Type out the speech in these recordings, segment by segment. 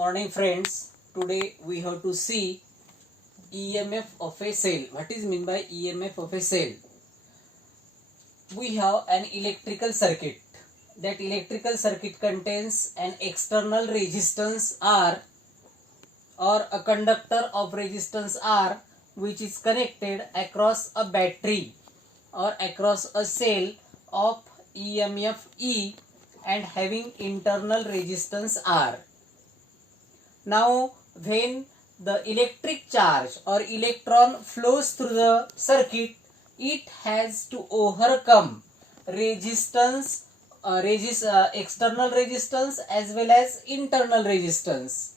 Morning friends, today we have to see EMF of a cell. What is mean by EMF of a cell? We have an electrical circuit. That electrical circuit contains an external resistance R or a conductor of resistance R which is connected across a battery or across a cell of EMF E and having internal resistance R. Now when the electric charge or electron flows through the circuit, it has to overcome resistance, external resistance as well as internal resistance,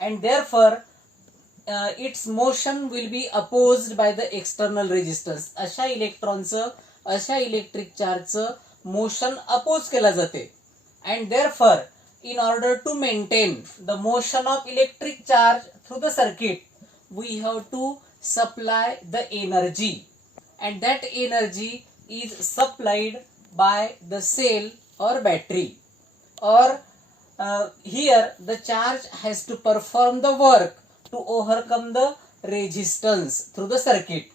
and therefore its motion will be opposed by the external resistance. अशा इलेक्ट्रॉनचं अशा electric चार्जचं motion oppose केला जाते, and therefore in order to maintain the motion of electric charge through the circuit, we have to supply the energy, and that energy is supplied by the cell or battery, or here the charge has to perform the work to overcome the resistance through the circuit.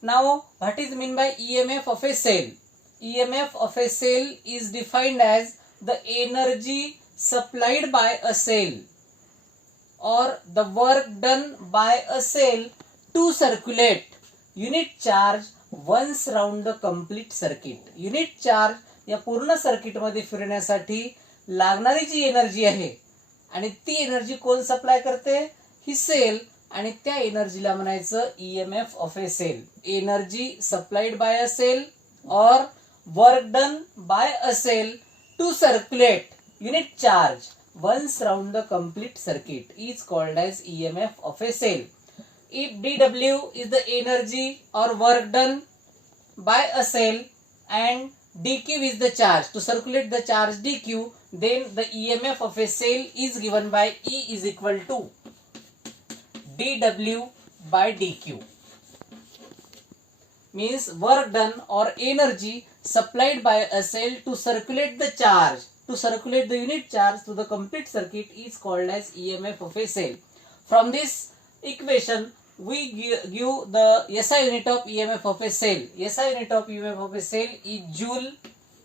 Now what is meant by EMF of a cell? EMF of a cell is defined as the energy supplied by a cell or the work done by a cell to circulate unit charge once round the complete circuit. Unit charge या पूर्ण circuit मध्ये फिरण्यासाठी लागणारी जी energy आहे आणि ती energy कोण supply करते? ही सेल, आणि त्या एनर्जीला म्हणायचं EMF of a cell. Energy supplied by a cell or work done by a cell to circulate unit charge once round the complete circuit is called as EMF of a cell. If dW is the energy or work done by a cell and dQ is the charge to circulate the charge dQ, then the EMF of a cell is given by E is equal to dW by dQ. Means work done or energy supplied by a cell to circulate the charge, to circulate the unit charge to the complete circuit is called as EMF of a cell. From this equation we give the SI unit of EMF of a cell. SI unit of EMF of a cell is Joule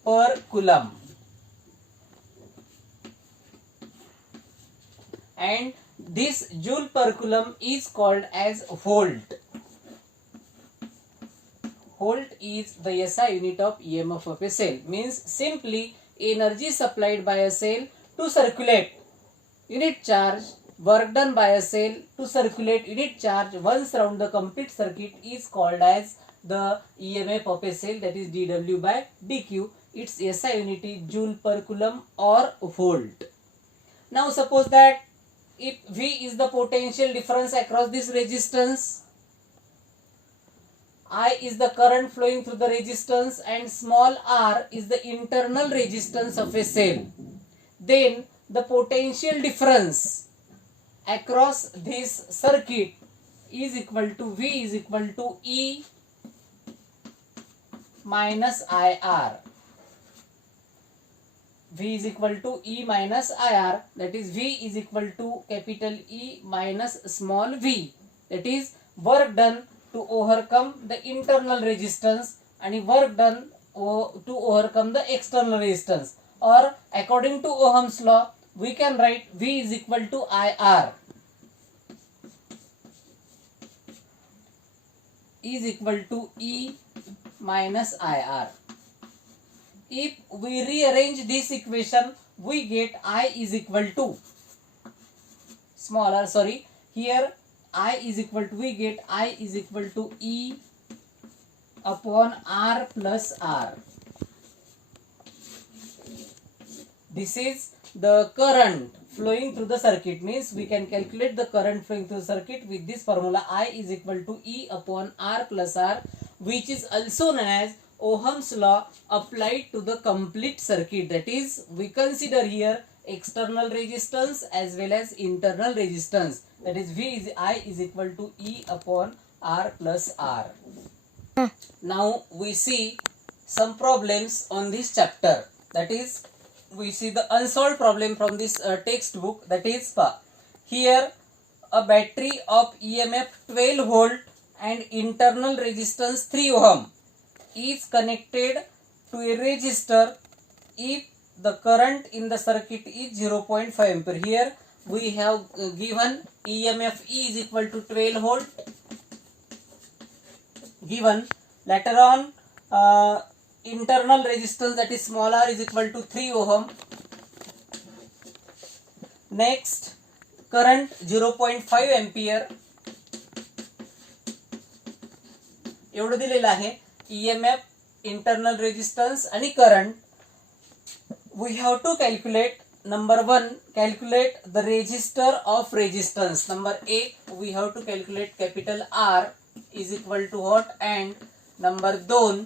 per Coulomb, and this Joule per Coulomb is called as Volt. Volt is the SI unit of EMF of a cell. Means simply energy supplied by a cell to circulate unit charge, work done by a cell to circulate unit charge once round the complete circuit is called as the EMF of a cell, that is dW by dQ. Its SI unit is Joule per Coulomb or Volt. Now suppose that if V is the potential difference across this resistance, I is the current flowing through the resistance, and small r is the internal resistance of a cell, then the potential difference across this circuit is equal to V is equal to E minus IR. V is equal to E minus IR, that is V is equal to capital E minus small v, that is work done to overcome the internal resistance and work done to overcome the external resistance, or according to Ohm's law we can write V is equal to IR is equal to E minus IR. If we rearrange this equation, we get I is equal to smaller, sorry, here I is equal to, we get I is equal to E upon R plus R. This is the current flowing through the circuit, means we can calculate the current flowing through the circuit with this formula I is equal to E upon R plus R, which is also known as Ohm's law applied to the complete circuit. That is, we consider here external resistance as well as internal resistance, that is I is equal to E upon R plus R. Now we see some problems on this chapter, that is we see the unsolved problem from this textbook, that is Here a battery of EMF 12 volt and internal resistance 3 ohm is connected to a resistor if the current in the circuit is 0.5 ampere. Here we have given EMF E is equal to 12 volt given. Later on internal resistance, that is small r, is equal to 3 ohm. Next current 0.5 ampere एवढं दिलेलं आहे. EMF, internal resistance आणि current. We have to calculate. Number 1, calculate the resistor of resistance. Number 8, we have to calculate capital R is equal to what? And number 2,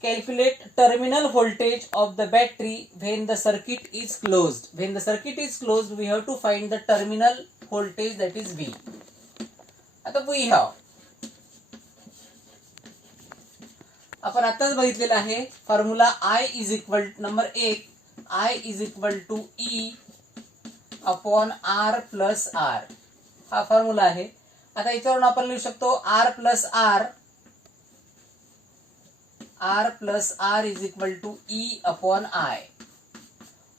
calculate terminal voltage of the battery when the circuit is closed. When the circuit is closed, we have to find the terminal voltage, that is V. आता we have, आपण आताच बघितलेला आहे formula I is equal, number 1, I is equal to E upon R plus R, हा formula आहे. आता याच्यावरून आपण लिहू शकतो R plus R is equal to E upon I,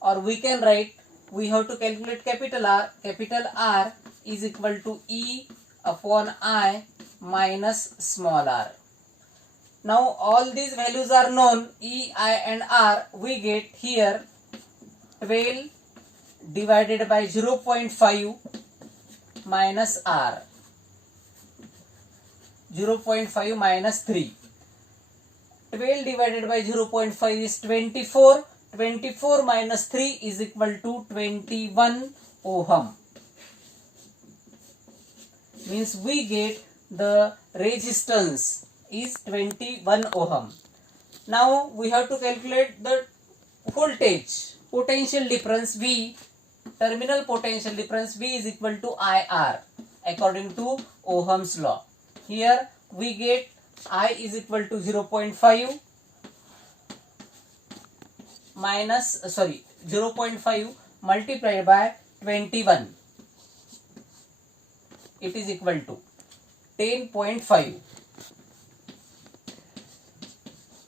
or we can write, we have to calculate capital R. Capital R is equal to E upon I minus small r. Now all these values are known, E, I and R. We get here 12 divided by 0.5 minus R, 0.5 minus 3. 12 divided by 0.5 is 24. 24 minus 3 is equal to 21 ohm. Means we get the resistance is 21 ohm. Now we have to calculate the voltage, potential difference V, terminal potential difference V is equal to IR according to Ohm's law. Here we get I is equal to 0.5 minus 0.5 multiplied by 21. It is equal to 10.5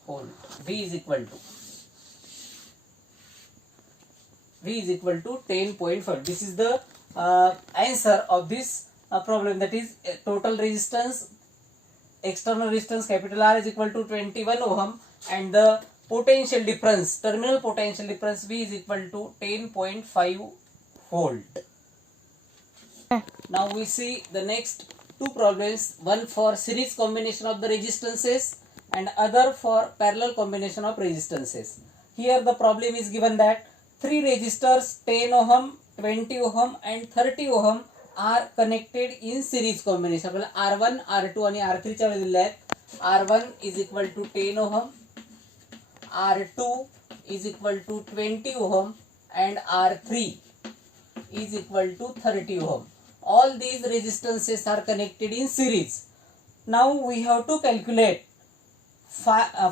volt. V is equal to 10.5. This is the answer of this problem, that is total resistance, external resistance capital R is equal to 21 ohm, and the potential difference, terminal potential difference V is equal to 10.5 volt. Now we see the next two problems, one for series combination of the resistances and other for parallel combination of resistances. Here the problem is given that three resistors 10 ohm, 20 ohm and 30 ohm are connected in series combination. आपल्याला R1, R2 आणि R3 च्या वेळी दिले आहेत. R1 is equal to 10 ohm, R2 is equal to 20 ohm and R3 is equal to 30 ohm. All these resistances are connected in series. Now we have to calculate,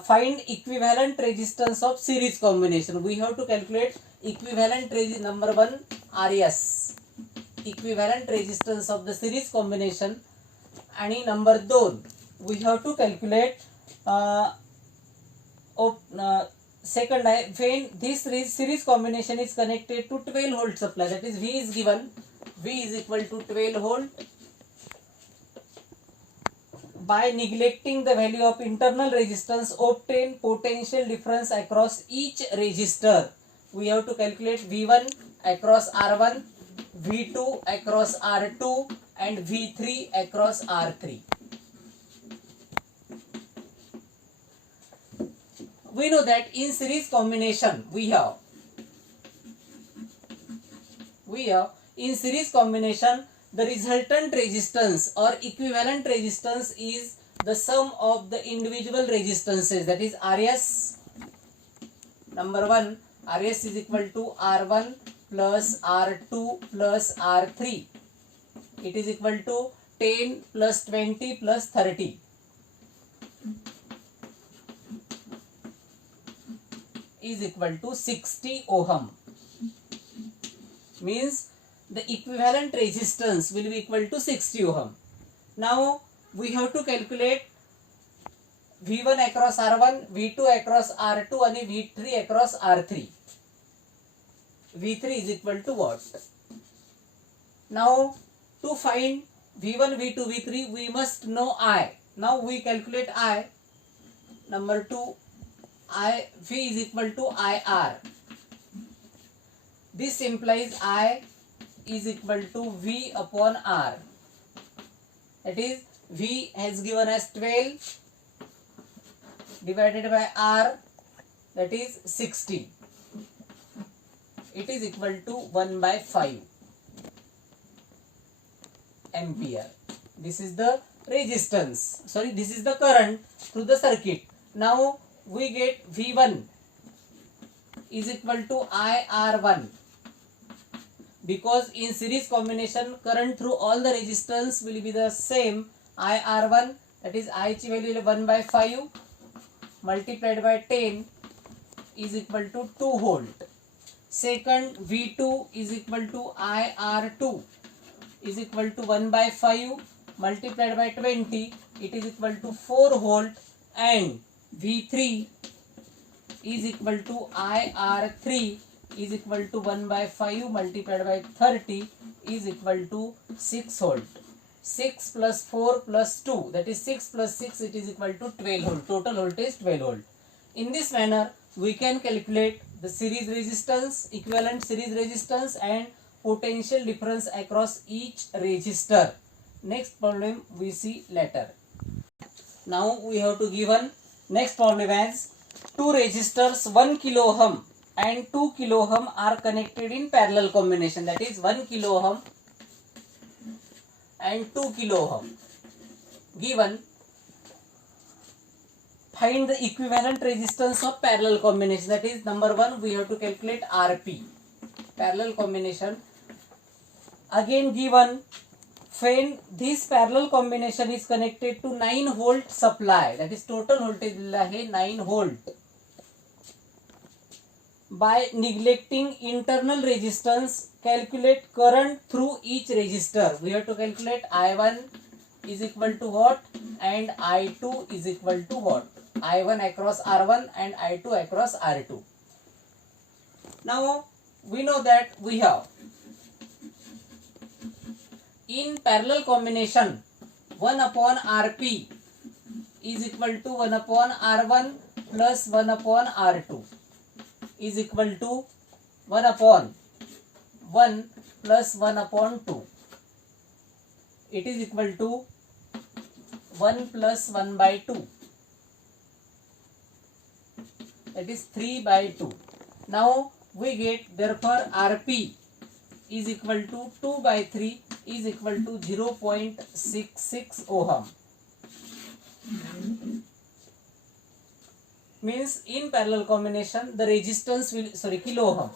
find equivalent resistance of series combination. We have to calculate equivalent resistance. Number 1, RS, equivalent resistance of the series combination, and number 2, we have to calculate second, when this series combination is connected to 12 volt supply, that is V is given, V is equal to 12 volt. By neglecting the value of internal resistance, obtain potential difference across each resistor. We have to calculate V1 across R1, V2 across R2 and V3 across R3. We know that in series combination we have in series combination the resultant resistance or equivalent resistance is the sum of the individual resistances, that is RS. Number 1, RS is equal to R1 plus R2 plus R3. It is equal to 10 plus 20 plus 30. Is equal to 60 ohm. Means the equivalent resistance will be equal to 60 ohm. Now we have to calculate V1 across R1, V2 across R2 and V3 across R3. V3 is equal to what? Now to find V1, V2, V3 we must know I. Now we calculate I. Number 2, V is equal to IR. This implies I is equal to V upon R. That is, V has given as 12 divided by R, that is 60. It is equal to 1 by 5 ampere. This is the resistance. Sorry, this is the current through the circuit. Now we get V1 is equal to IR1. Because in series combination current through all the resistance will be the same. IR1, that is I ची value 1 by 5 multiplied by 10 is equal to 2 volt. Second, V2 is equal to IR2 is equal to 1 by 5 multiplied by 20, it is equal to 4 volt. And V3 is equal to IR3 is equal to 1 by 5 multiplied by 30 is equal to 6 volt. 6 plus 4 plus 2, that is 6 plus 6, it is equal to 12 volt. Total voltage 12 volt. In this manner we can calculate the series resistance, equivalent series resistance and potential difference across each resistor. Next problem we see later. Now we have to given next problem as two resistors 1 kilo ohm and 2 kilo ohm are connected in parallel combination, that is 1 kilo ohm and 2 kilo ohm. Given, find the equivalent resistance of parallel combination, that is number 1 we have to calculate RP, parallel combination. Again given, when this parallel combination is connected to 9 volt supply, that is total voltage दिलेला आहे 9 volt. By neglecting internal resistance, calculate current through each resistor. We have to calculate I1 is equal to what and I2 is equal to what. I1 across R1 and I2 across R2. Now we know that we have in parallel combination 1 upon Rp is equal to 1 upon R1 plus 1 upon R2 is equal to 1 upon 1 plus 1 upon 2. It is equal to 1 plus 1 by 2. That is 3 by 2. Now we get, therefore Rp is equal to 2 by 3 is equal to 0.66 ohm. Means in parallel combination the resistance will, kilo ohm.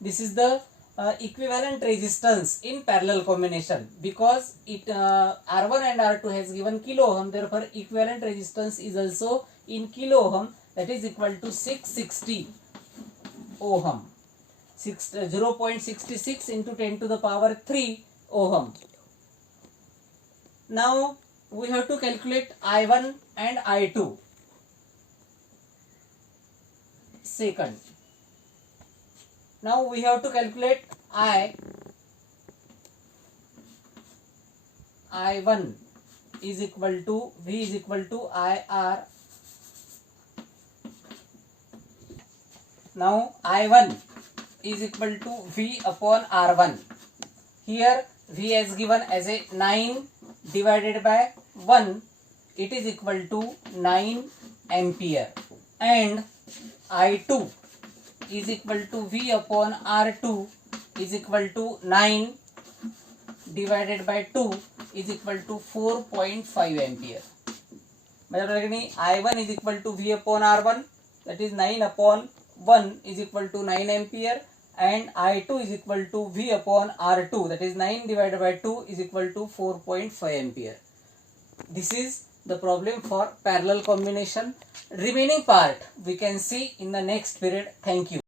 This is the equivalent resistance in parallel combination, because it R1 and R2 has given kilo ohm, therefore equivalent resistance is also in kilo ohm, that is equal to 660 ohm. 0.66 into 10 to the power 3 ohm. Now we have to calculate I1 and I2. Second, now we have to calculate I1 is equal to V is equal to IR. Now I1 is equal to V upon R1. Here V is given as a 9 divided by 1, it is equal to 9 ampere. And I2 is equal to V upon R2 is equal to 9 divided by 2 is equal to 4.5 ampere. I1 is equal to V upon R1, that is 9 upon 1 is equal to 9 ampere, and I2 is equal to V upon R2, that is 9 divided by 2 is equal to 4.5 ampere. This is the problem for parallel combination. Remaining part we can see in the next period. Thank you.